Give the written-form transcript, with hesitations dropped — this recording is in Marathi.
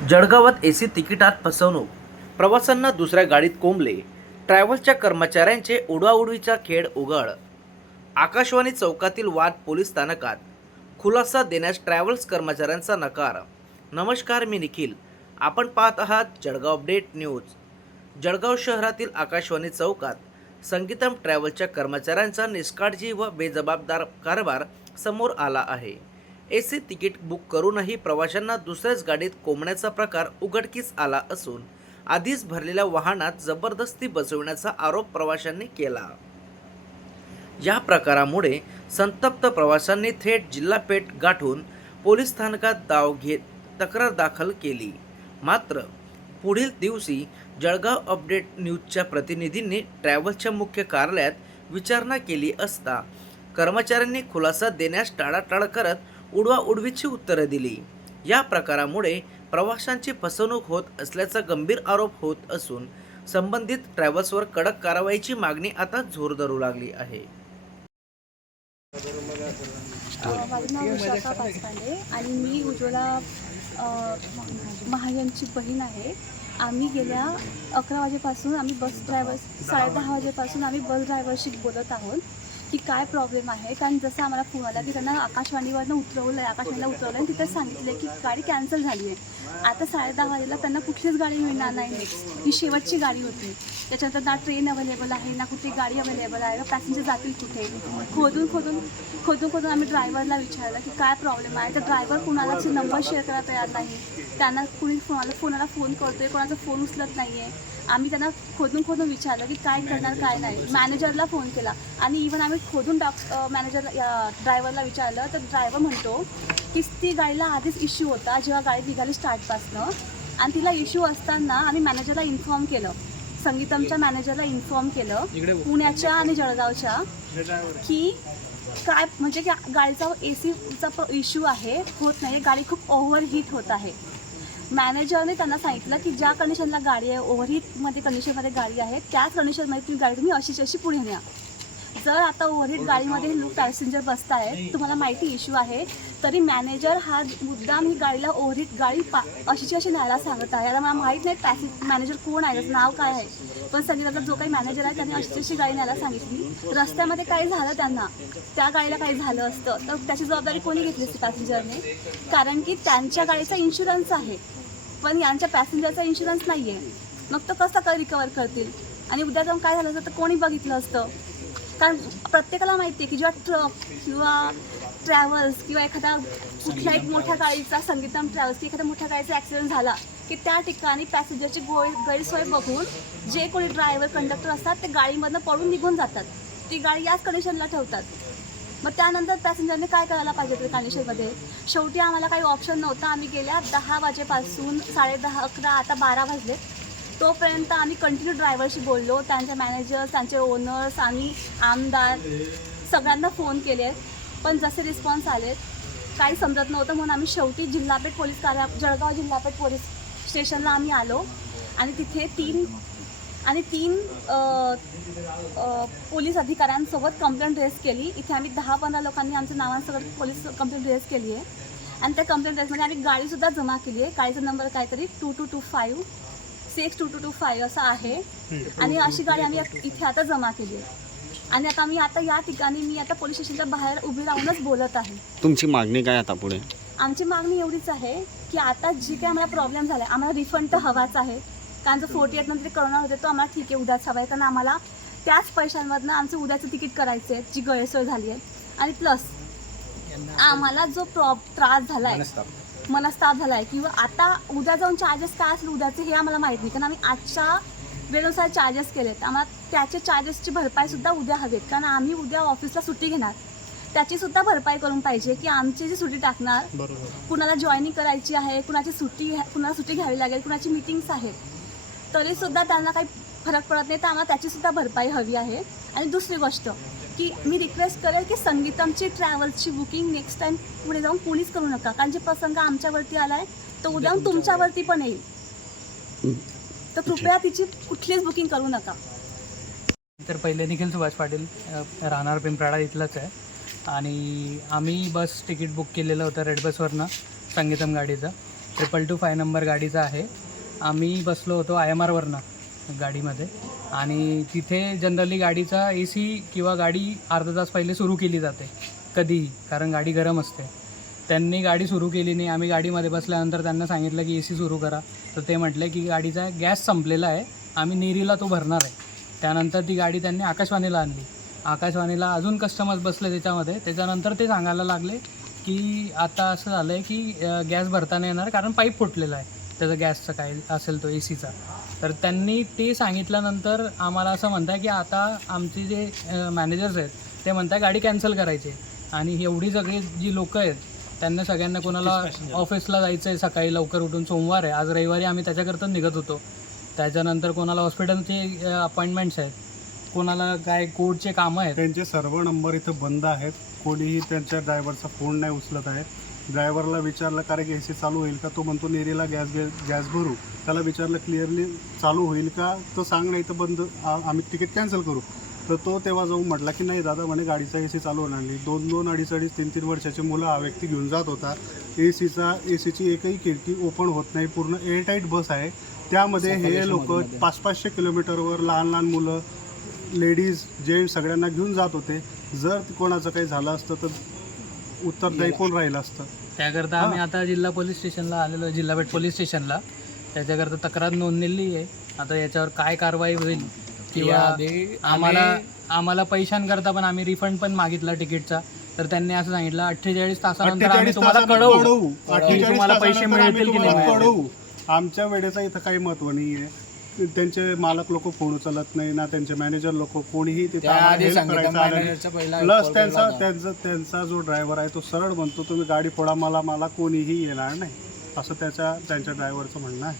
जळगावात एसी तिकिटात फसवणूक, प्रवाशांना दुसऱ्या गाडीत कोंबले, ट्रॅव्हल्सच्या कर्मचाऱ्यांचे उडवाउडवीचा खेळ उघड. आकाशवाणी चौकातील वाद पोलीस स्थानकात, खुलासा देण्यास ट्रॅव्हल्स कर्मचाऱ्यांचा नकार. नमस्कार, मी निखिल. आपण पाहत आहात जळगाव अपडेट न्यूज. जळगाव शहरातील आकाशवाणी चौकात संगीतम ट्रॅव्हल्सच्या कर्मचाऱ्यांचा निष्काळजी व बेजबाबदार कारभार समोर आला आहे. एसी तिकीट बुक करूनही प्रवाशांना दुसऱ्याच गाडीत कोंबण्याचा प्रकार उघडकीस आला असून आधीच भरलेल्या वाहनात जबरदस्ती बसविण्याचा आरोप प्रवाशांनी केला. या प्रकारामुळे संतप्त प्रवाशांनी थेट जिल्हा पेठ गाठून पोलीस स्थानकात धाव घेत तक्रार दाखल केली. मात्र पुढील दिवशी जळगाव अपडेट न्यूजच्या प्रतिनिधींनी ट्रॅव्हल्सच्या मुख्य कार्यालयात विचारणा केली असता कर्मचाऱ्यांनी खुलासा देण्यास टाळाटाळ करत उडवाउडवीची उत्तरं दिली. या प्रकारामुळे प्रवाशांची फसवणूक होत असल्याचा गंभीर आरोप होत असून संबंधित ट्रॅव्हल्सवर कडक कारवाईची मागणी आता जोर धरू लागली आहे. माझं नाव विशाखा पाचपांडे आणि मी उज्ज्वला महाजनची बहीण आहे. आम्ही गेल्या 11 वाजेपासून आम्ही बस ड्रायव्हर 10:30 वाजेपासून आम्ही बस ड्रायव्हरशी बोलत आहोत की काय प्रॉब्लेम आहे. कारण जसं आम्हाला फोन आला की त्यांना आकाशवाणीवरनं आकाशवाणीला उतरवलं आणि तिथं सांगितलं की गाडी कॅन्सल झाली आहे. आता 10:30 वाजेला त्यांना कुठलीच गाडी मिळणार नाही. नेक्स्ट ही शेवटची गाडी होती. त्याच्यानंतर ना ट्रेन अवेलेबल आहे, ना कुठली गाडी अवेलेबल आहे, पॅसेंजर जातील कुठे. खोदून आम्ही ड्रायव्हरला विचारलं की काय प्रॉब्लेम आहे. तर ड्रायव्हर कुणालाच नंबर शेअर करायला तयार नाही. त्यांना कुणी फोनाला फोन करतो आहे, कोणाचा फोन उचलत नाही आहे. आम्ही त्यांना खोदून विचारलं की काय करणार काय नाही. मॅनेजरला फोन केला आणि इव्हन आम्ही खोदून मॅनेजरला ड्रायव्हरला विचारलं तर ड्रायव्हर म्हणतो की ती गाडीला आधीच इश्यू होता जेव्हा गाडी निघाली स्टार्टपासनं. आणि तिला इश्यू असताना आम्ही मॅनेजरला इन्फॉर्म केलं, संगीतमच्या मॅनेजरला इन्फॉर्म केलं पुण्याच्या आणि जळगावच्या की काय म्हणजे की गाडीचा एसीचा इश्यू आहे, होत नाही, गाडी खूप ओव्हरहीट होत आहे. मॅनेजरने त्यांना सांगितलं की ज्या कंडिशनला गाडी आहे, ओव्हरहीटमध्ये कंडिशनमध्ये गाडी आहे, त्याच कंडिशनमध्ये तुम्ही गाडी अशी पुढे न्या. जर आता ओव्हरहीट गाडीमध्ये पॅसेंजर बसत आहेत, तुम्हाला माहिती इश्यू आहे, तरी मॅनेजर हा मुद्दाम ही गाडीला ओव्हरहीट गाडी अशी न्यायला सांगत आहे. आता मला माहीत नाही मॅनेजर कोण आहे, त्याचं नाव काय आहे, पण संगीताचा जो काही मॅनेजर आहे त्याने अशी गाडी न्यायला सांगितली. रस्त्यामध्ये काही झालं त्यांना, त्या गाडीला काही झालं असतं तर त्याची जबाबदारी कोणी घेतली असती? पॅसेंजरने. कारण की त्यांच्या गाडीचा इन्शुरन्स आहे पण यांच्या पॅसेंजरचा इन्शुरन्स नाही आहे. मग तो कसं रिकवर करतील? आणि उद्या जाऊन काय झालं असतं तर कोणी बघितलं असतं? कारण प्रत्येकाला माहिती आहे की जेव्हा ट्रक किंवा ट्रॅव्हल्स किंवा एखादा कुठल्या एक मोठ्या गाडीचा संगीतम ट्रॅव्हल्स एखाद्या मोठ्या गाडीचा ॲक्सिडेंट झाला की त्या ठिकाणी पॅसेंजरची गैरसोय बघून जे कोणी ड्रायव्हर कंडक्टर असतात ते गाडीमधनं पडून निघून जातात. ती गाडी याच कंडिशनला ठेवतात. मग त्यानंतर पॅसेंजरने काय करायला पाहिजे त्या कंडिशनमध्ये? शेवटी आम्हाला काही ऑप्शन नव्हता. आम्ही गेल्या 10 वाजेपासून 10:30, 11, आता 12 वाजले तोपर्यंत आम्ही कंटिन्यू ड्रायव्हरशी बोललो. त्यांचे मॅनेजर्स, त्यांचे ओनर्स आणि आमदार सगळ्यांना फोन केले, पण जसे रिस्पॉन्स आलेत काही समजत नव्हतं. म्हणून आम्ही शेवटी जळगाव जिल्हापेठ पोलीस स्टेशनला आम्ही आलो आणि तिथे तीन पोलीस अधिकाऱ्यांसोबत कंप्लेंट रेज केली. इथे आम्ही 10-15 लोकांनी आमच्या नावांसोबत पोलीस कंप्लेंट रेज केली आहे आणि त्या कंप्लेंट रेजमध्ये आम्ही गाडीसुद्धा जमा केली आहे. गाडीचा नंबर काहीतरी 2225 62225 असा आहे आणि अशी गाडी आम्ही इथे आता जमा केली आहे. आणि आता या ठिकाणी मी आता पोलीस स्टेशनच्या बाहेर उभी राहूनच बोलत आहे. तुमची मागणी काय आता पुढे? आमची मागणी एवढीच आहे की आता जी काही आम्हाला प्रॉब्लेम झाला आहे, आम्हाला रिफंड तर हवाच आहे. कारण जो 48 नंतर करोना होते तो आम्हाला ठीक आहे उद्याच हवा आहे, कारण आम्हाला त्याच पैशांमधनं आमचं उद्याचं तिकीट करायचं आहे जी गैरसोय झाली आहे. आणि प्लस आम्हाला जो त्रास झाला आहे, मनस्ताप झाला आहे किंवा आता उद्या जाऊन चार्जेस काय असेल उद्याचे हे आम्हाला माहीत नाही. कारण आम्ही आजच्या वेळेनुसार चार्जेस केलेत. आम्हाला त्याचे चार्जेसची भरपाईसुद्धा उद्या हवेत, कारण आम्ही उद्या ऑफिसला सुट्टी घेणार. त्याचीसुद्धा भरपाई करून पाहिजे की आमची जी सुट्टी टाकणार, कुणाला जॉईनिंग करायची आहे, कुणाला सुट्टी घ्यावी लागेल, कुणाची मीटिंग्स आहेत, तरीसुद्धा त्यांना काही फरक पडत नाही. तर आम्हाला त्याचीसुद्धा भरपाई हवी आहे. आणि दुसरी गोष्ट की मी रिक्वेस्ट करेल की संगीतमची ट्रॅव्हल्सची बुकिंग नेक्स्ट टाईम पुढे जाऊन कोणीच करू नका, कारण जे प्रसंग आमच्यावरती आला आहे तो उद्या तुमच्यावरती पण येईल. तर कृपया तिची कुठलीच बुकिंग करू नका. तर पहिले निखिल सुभाष पाटील, राहणार पिंपराळा इथलंच आहे आणि आम्ही बस तिकीट बुक केलेलं होतं रेड बसवरनं संगीतम गाडीचं. 225 नंबर गाडीचा आहे. आम्ही बसलो होतो IMR गाडीमध्ये आणि तिथे जनरली गाडीचा AC किंवा गाडी अर्धा तास पहिले सुरू केली जाते कधीही, कारण गाडी गरम असते. त्यांनी गाडी सुरू केली नाही. आम्ही गाडीमध्ये बसल्यानंतर त्यांना सांगितलं की AC सुरू करा, तर ते म्हटले की गाडीचा गॅस संपलेला आहे, आम्ही नेरीला तो भरणार आहे. त्यानंतर ती गाडी त्यांनी आकाशवाणीला आणली. आकाशवाणीला अजून कस्टमर्स बसले त्याच्यामध्ये. त्याच्यानंतर ते सांगायला लागले की आता असं झालं आहे की गॅस भरता नाही येणार कारण पाईप फुटलेला आहे त्याचा, गॅसचा काय असेल तो ACचा. तर त्यांनी ते सांगितल्यानंतर आम्हाला असं म्हणत आहे की आता आमचे जे मॅनेजर्स आहेत ते म्हणतात गाडी कॅन्सल करायची. आणि एवढी सगळी जी लोकं आहेत त्यांना सगळ्यांना कोणाला ऑफिसला जायचं आहे सकाळी लवकर उठून, सोमवार आहे आज, रविवारी आम्ही त्याच्याकरता निघत होतो. त्याच्यानंतर कोणाला हॉस्पिटलचे अपॉइंटमेंट्स आहेत, कोणाला काय कोर्टचे कामं आहेत. त्यांचे सर्व नंबर इथं बंद आहेत. कोणीही त्यांच्या ड्रायव्हरचा फोन नाही उचलत आहे. ड्रायव्हरला विचारलं कारण की AC चालू होईल का, तो म्हणतो नेरीला गॅस भरू. त्याला विचारलं क्लिअरली चालू होईल का, तो सांग नाही तर बंद, आम्ही तिकीट कॅन्सल करू. तर तो तेव्हा जाऊन म्हटला की नाही दादा म्हणे गाडीचा AC चालू होणार नाही. 2-2, 2.5, 3-3 वर्षाचे मुलं हा व्यक्ती घेऊन जात होता. ACची एकही खिडकी ओपन होत नाही, पूर्ण एअरटाईट बस आहे. त्यामध्ये हे लोक 500-500 किलोमीटरवर लहान लहान मुलं, लेडीज, जेंट्स सगळ्यांना घेऊन जात होते. जर कोणाचं काही झालं असतं तर उत्तरदायी कोण राहिलं असतं. त्याकरता आम्ही आता जिल्हा पोलीस स्टेशनला आलेलो, जिल्हा पेठ पोलीस स्टेशनला. त्याच्याकरता तक्रार नोंदलेली आहे. आता याच्यावर काय कारवाई होईल किंवा आम्हाला पैशांकरता पण आम्ही रिफंड पण मागितला तिकीटचा. तर त्यांनी असं सांगितलं 48 तासानंतर आम्ही तुम्हाला कळवू की तुम्हाला पैसे मिळतील की नाही मिळतील. आमच्या वेळेचा इथं काही महत्त्व नाही आहे. त्यांचे मालक लोक फोन उचलत नाही ना, त्यांचे मॅनेजर लोक कोणीही तिथं प्लस त्यांचा जो ड्रायव्हर आहे तो सरळ म्हणतो तुम्ही गाडी फोडा, मला कोणीही येणार नाही, असं त्यांच्या ड्रायव्हरचं म्हणणं आहे.